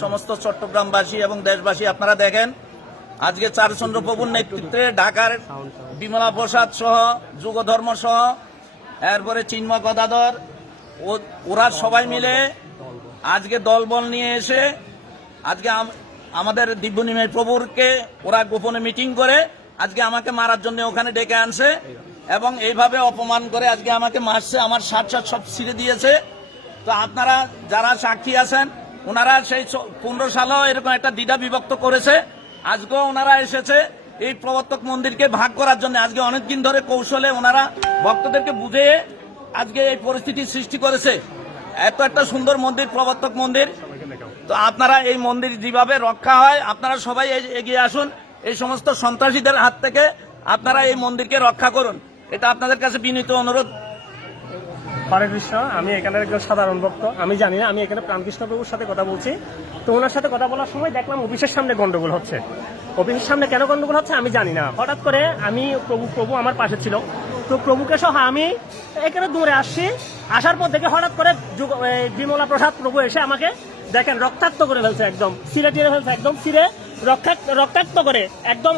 সমস্ত চট্টগ্রামবাসী এবং দেশবাসী আপনারা দেখেন। আজকে চারচন্দ্র প্রভুর নেতৃত্বে ঢাকার বিমলা প্রসাদ সহ, যুগধর্ম সহ, এরপরে চিন্ময় গদাধর ওরা সবাই মিলে আজকে দলবল নিয়ে এসে আজকে আম- আমাদের দিব্যনিময় প্রভুরকে ওরা গোপনে মিটিং করে আজকে আমাকে মারার জন্য ওখানে ডেকে আনছে এবং এইভাবে অপমান করে আজকে আমাকে মারছে, আমার সাত সাত সব ছিঁড়ে দিয়েছে। তো আপনারা যারা সাক্ষী আছেন ওনারা সেই পনেরো সালেও এরকম একটা দ্বিধা বিভক্ত করেছে। আজকেও ওনারা এসেছে এই প্রবর্তক মন্দিরকে ভাগ করার জন্য। আজকে অনেকদিন ধরে কৌশলে ওনারা ভক্তদেরকে বুঝে আজকে এই পরিস্থিতি সৃষ্টি করেছে। এত একটা সুন্দর মন্দির, প্রবর্তক মন্দির। তো আপনারা এই মন্দির যেভাবে রক্ষা হয়, আপনারা সবাই এগিয়ে আসুন। এই সমস্ত সন্ত্রাসীদের হাত থেকে আপনারা এই মন্দিরকে রক্ষা করুন। এটা আপনাদের কাছে বিনীত অনুরোধ। হরে কৃষ্ণ আমি এখানে একজন সাধারণ ভক্ত। আমি জানি না, আমি এখানে প্রাণকৃষ্ণ প্রভুর সাথে কথা বলছি। তো ওনার সাথে কথা বলার সময় দেখলাম অফিসের সামনে গন্ডগোল হচ্ছে। অফিসের সামনে কেন গন্ডগোল হচ্ছে আমি জানি না। হঠাৎ করে আমি প্রভু প্রভু আমার পাশে ছিল। তো প্রভুকে সহ আমি এখানে দূরে আসছি। আসার পর দেখে হঠাৎ করে বিমলা প্রসাদ প্রভু এসে আমাকে দেখেন, রক্তাক্ত করে ফেলছে একদম সিরে টিরে ফেলছে, একদম সিরে রক্তাক্ত করে একদম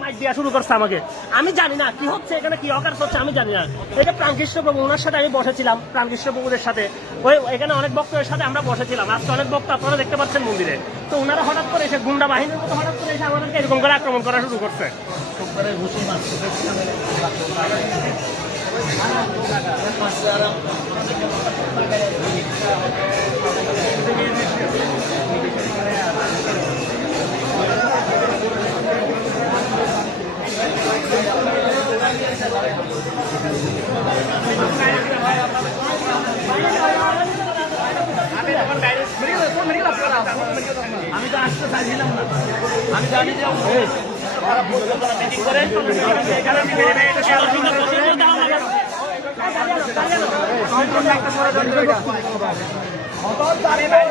মাইক দেওয়া শুরু করছে আমাকে। আমি জানি না কি হচ্ছে, এখানে কি অকার হচ্ছে আমি জানি না। এটা প্রাণকৃষ্ণ প্রভু, ওনার সাথে আমি বসেছিলাম, প্রাণকৃষ্ণ প্রভুদের সাথে। ওই এখানে অনেক ভক্তের সাথে আমরা বসেছিলাম। আজকে অনেক ভক্ত আপনারা দেখতে পাচ্ছেন মন্দিরে। তো ওনারা হঠাৎ করে এসে গুন্ডা বাহিনীর মতো হঠাৎ করে এসে আমাদেরকে এরকম করে আক্রমণ করা শুরু করছে। আমি তো আসতে চাইছিলাম না। আমি জানি যে করে